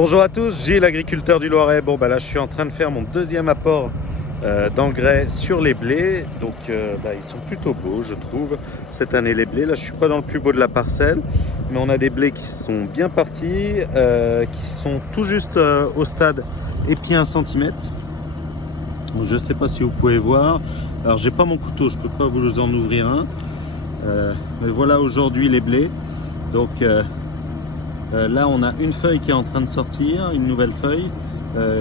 Bonjour à tous, Gilles, l'agriculteur du Loiret. Bon bah là je suis en train de faire mon deuxième apport d'engrais sur les blés. Donc ils sont plutôt beaux je trouve cette année les blés. Là je suis pas dans le plus beau de la parcelle, mais on a des blés qui sont bien partis, qui sont tout juste au stade épi 1 cm. Je sais pas si vous pouvez voir. Alors j'ai pas mon couteau, je peux pas vous en ouvrir un. Mais voilà aujourd'hui les blés. Donc là on a une feuille qui est en train de sortir, une nouvelle feuille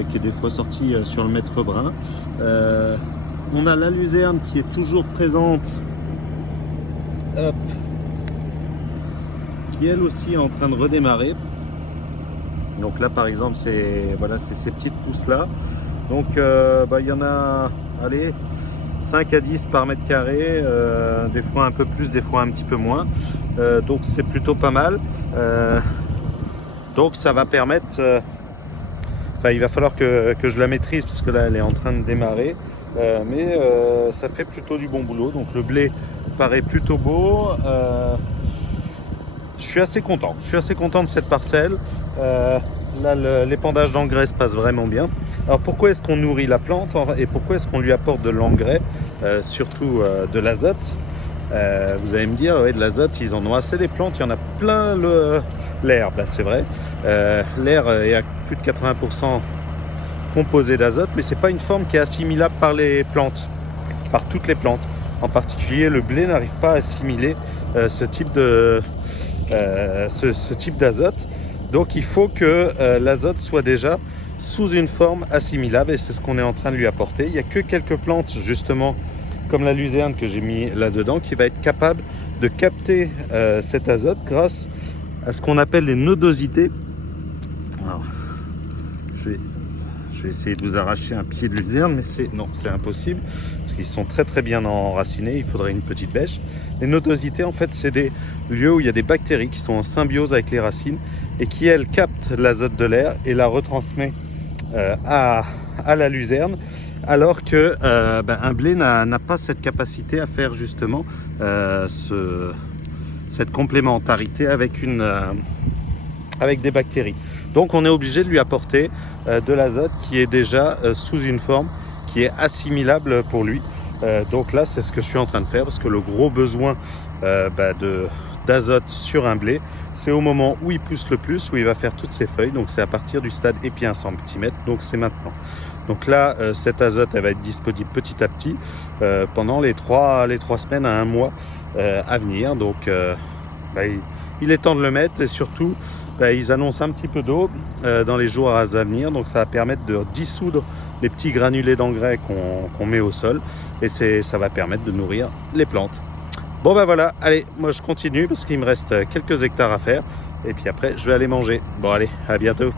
qui est des fois sortie sur le mètre brun. On a la luzerne qui est toujours présente, hop, qui elle aussi est en train de redémarrer. Donc là par exemple c'est voilà, c'est ces petites pousses là. Donc il y en a, allez, 5 à 10 par mètre carré, des fois un peu plus, des fois un petit peu moins. Donc c'est plutôt pas mal. Donc ça va permettre, il va falloir que je la maîtrise parce que là elle est en train de démarrer. Mais ça fait plutôt du bon boulot. Donc le blé paraît plutôt beau. Je suis assez content. Je suis assez content de cette parcelle. Là, l'épandage d'engrais se passe vraiment bien. Alors pourquoi est-ce qu'on nourrit la plante et pourquoi est-ce qu'on lui apporte de l'engrais, surtout de l'azote? Vous allez me dire, ouais, de l'azote, ils en ont assez des plantes, il y en a plein l'herbe, là c'est vrai. L'air est à plus de 80% composé d'azote, mais c'est pas une forme qui est assimilable par les plantes, par toutes les plantes. En particulier, le blé n'arrive pas à assimiler ce type d'azote. Donc il faut que l'azote soit déjà sous une forme assimilable et c'est ce qu'on est en train de lui apporter. Il n'y a que quelques plantes justement comme la luzerne que j'ai mis là-dedans qui va être capable de capter cet azote grâce à ce qu'on appelle les nodosités. Alors, je vais essayer de vous arracher un pied de luzerne, mais c'est impossible parce qu'ils sont très bien enracinés. Il faudrait une petite bêche. Les nodosités, en fait, c'est des lieux où il y a des bactéries qui sont en symbiose avec les racines et qui, elles, captent l'azote de l'air et la retransmet à la luzerne, alors que un blé n'a pas cette capacité à faire justement cette complémentarité avec des bactéries. Donc on est obligé de lui apporter de l'azote qui est déjà sous une forme qui est assimilable pour lui. Donc là c'est ce que je suis en train de faire parce que le gros besoin d'azote sur un blé, c'est au moment où il pousse le plus, où il va faire toutes ses feuilles. Donc c'est à partir du stade épi 1 cm, donc c'est maintenant. Donc là cet azote elle va être disponible petit à petit pendant les 3 semaines à 1 mois à venir. Donc il est temps de le mettre et surtout ils annoncent un petit peu d'eau dans les jours à venir, donc ça va permettre de dissoudre les petits granulés d'engrais qu'on met au sol et ça va permettre de nourrir les plantes. Bon voilà, allez, moi je continue parce qu'il me reste quelques hectares à faire et puis après je vais aller manger. Bon allez, à bientôt.